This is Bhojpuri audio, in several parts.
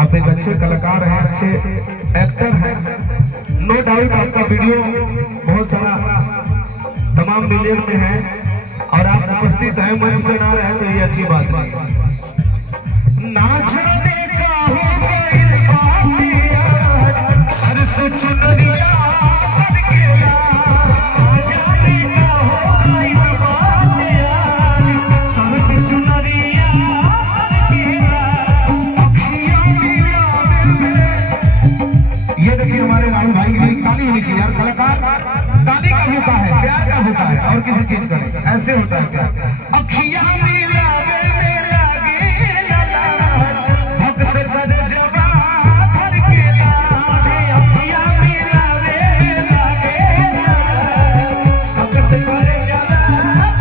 आप एक अच्छे कलाकार हैं, अच्छे एक्टर हैं। नो डाउट आपका वीडियो बहुत सारा तमाम मिलियन में है और आप उपस्थित हैं, मंच पे ना रहे तो ये अच्छी बात नहीं। नाचने का हो गइल बातिया सर से चुनरिया यार कलाकार ताली का भूखा है, प्यार का भूखा है और किसी चीज का नहीं। ऐसे होता है प्यार। अखियां मिलावे मेरा गेला हक से सद जवा भर के लावे। अखियां मिलावे मेरा गेला हक से सद जवा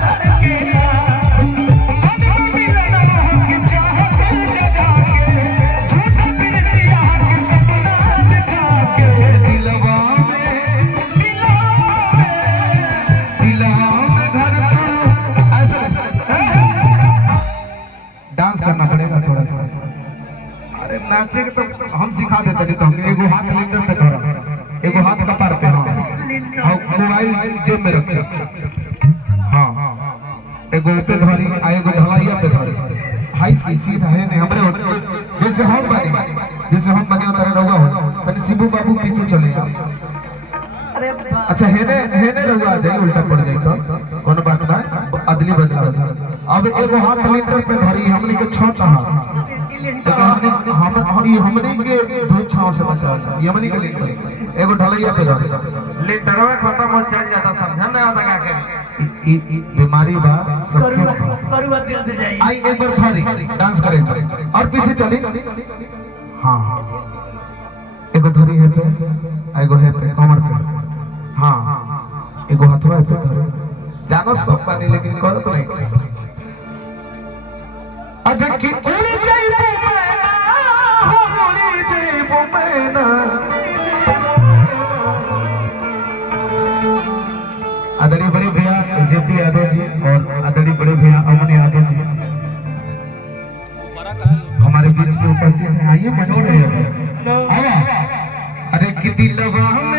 भर के लावे। मन मिलना के चाहत जगा के झूठा प्रीतिया के सपना दिखा के दिलवा करना पड़ेगा थोड़ा सा। अरे नाचे के तो हम सिखा देते नहीं तो हम एगो हाथ लिंटर पे धरा, एगो हाथ कपार पे, हां मोबाइल जेब में रखे, हां एगो पे धरी आ एगो ढलाइया पे धरी। हाई सीधा है नहीं हमरे जैसे हम बने उतरे रहुआ हो तनी शिबू बाबू पीछे चले जाओ। अच्छा हेने रहुआ जाए उल्टा पड़ जाए तो कोनो बात ना, अदली बदली। अब एगो हाथ लिंटर पे धरी हमनी के छत हमनी के दो छाव से बचा हमनी के लिंटर एगो ढलैया पे धरी लिंटरवा खत्म हो चल जाता, समझ ना आता का के ई बीमारी बा करुआ दिल से जाई। आई एक बार धरी डांस करे और पीछे चली। हां एगो धरी है पे एगो है पे कमर पे, हां एगो हाथवा पे धरे जानो सब पानी लेकिन करो तो नहीं। अगर की उड़ी जाइबो मैना हो उड़ी जाइबो मैना। आदरणीय बड़े भैया जेपी यादव जी और आदरणीय बड़े भैया अमन यादव जी हमारे बीच में उपस्थित हैं। आइए मनोर है। अरे कि दिलवा में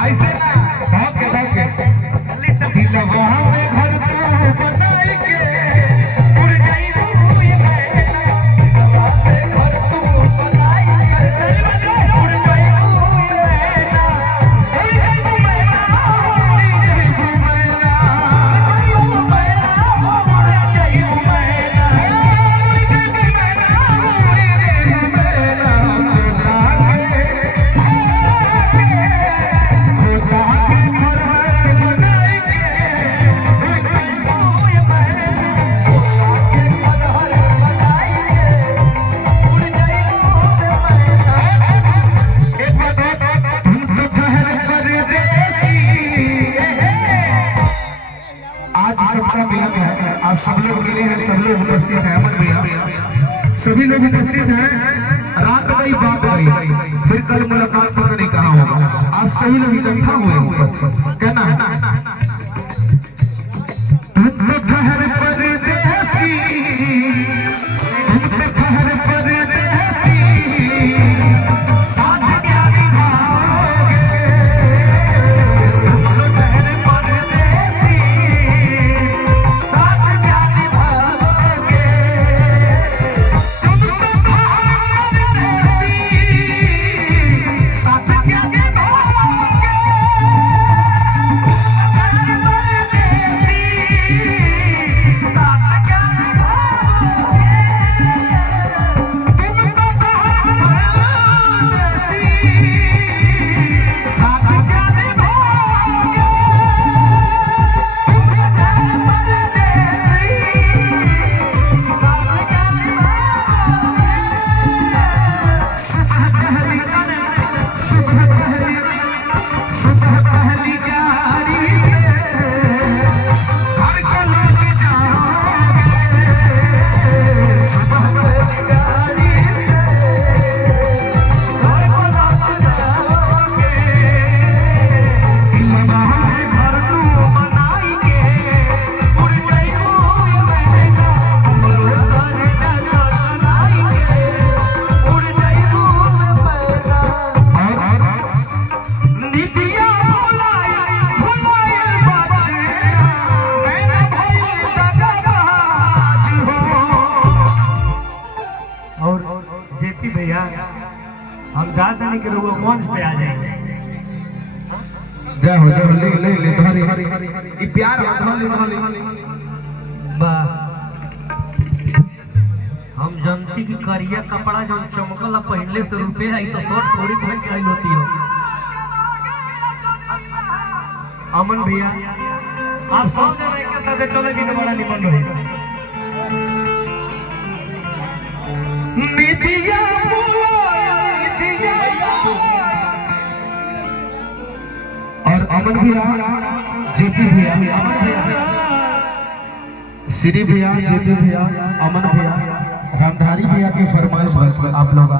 ऐसे दिलवा में घर तू बनाई के उड़ जाई तू ये दिलवा में घर तू बनाई के उड़ जाई तू उड़ जाई तू आज सब लोग मिले हैं, सब लोग उपस्थित हैं। अमन भैया सभी लोग उपस्थित हैं। रात गई बात गई, फिर कल मुलाकात पता नहीं कहाँ होगा। आज सही लोग इकट्ठा हुए ऊपर कहना तुम तो ठहर परदेसी, तुम तो ठहर परदेसी, साथ क्या निभाओगे, तुम तो ठहर परदेसी, साथ क्या निभाओगे, तुम तो ठहर परदेसी, साथ क्या निभाओगे, हम चाहते नहीं कि लोग मंच पे आ जाए। जय हो ले धरी ई प्यार धरी वाह हम जनती की करिया कपड़ा जो चमकला पहले से रुपए आई तो शॉर्ट थोड़ी पहन के आई होती हो। अमन भैया आप सब जने के साथ चले जी तो बड़ा निमन रही। और अमन भैया, जेपी भैया, अमन भैया, श्री भैया, जेपी भैया, अमन भैया, रामधारी भैया की फरमाइश पर आप लोग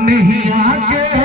नहीं आगे